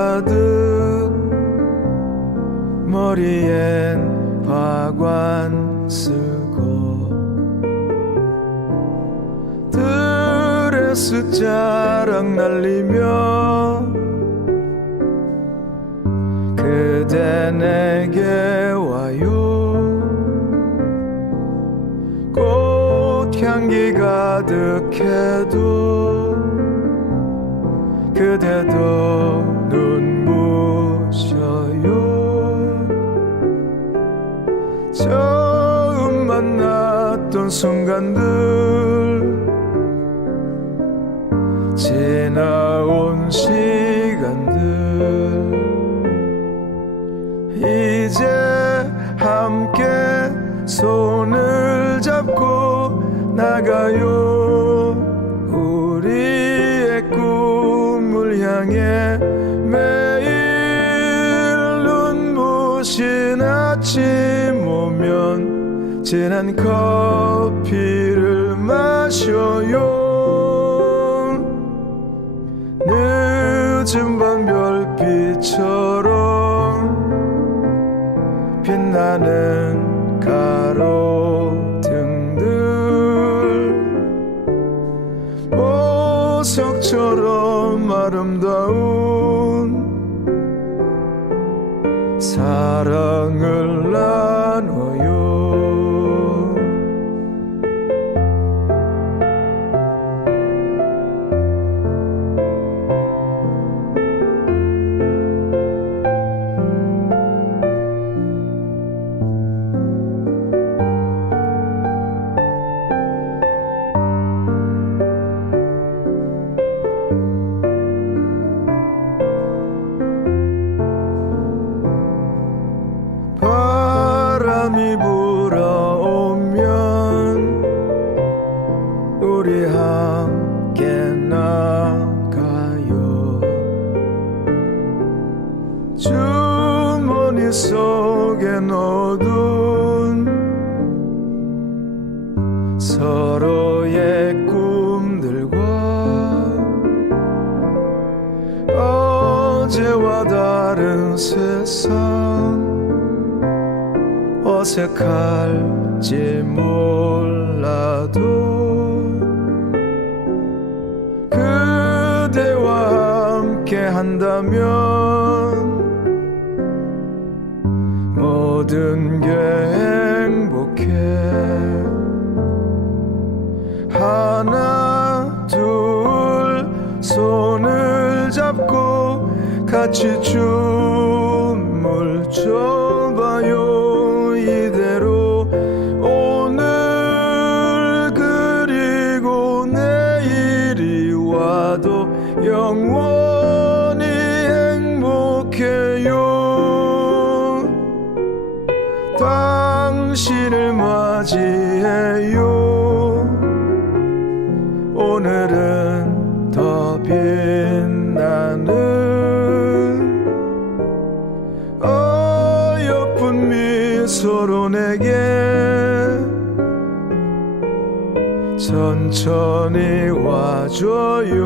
한가득 머리엔 화관 쓰고 드레스 자랑 날리며 그대 내게 와요. 꽃향기 가득해도 그대도 눈부셔요. 처음 만났던 순간들 지나온 시간들 이제 함께 손을 잡고 나가요. 우리의 꿈을 향해 눈부신 아침 오면 진한 커피를 마셔요. 늦은 밤 별빛처럼 빛나는 가로등들. 보석처럼 아름다운 사랑을 속에 넣어둔 서로의 꿈들과 어제와 다른 세상 어색할지 몰라도 그대와 함께 한다면 모든 게 행복해. 하나 둘 손을 잡고 같이 춤을 춰봐요. 이대로 오늘 그리고 내일이 와도 영원 미소로 내게 천천히 와줘요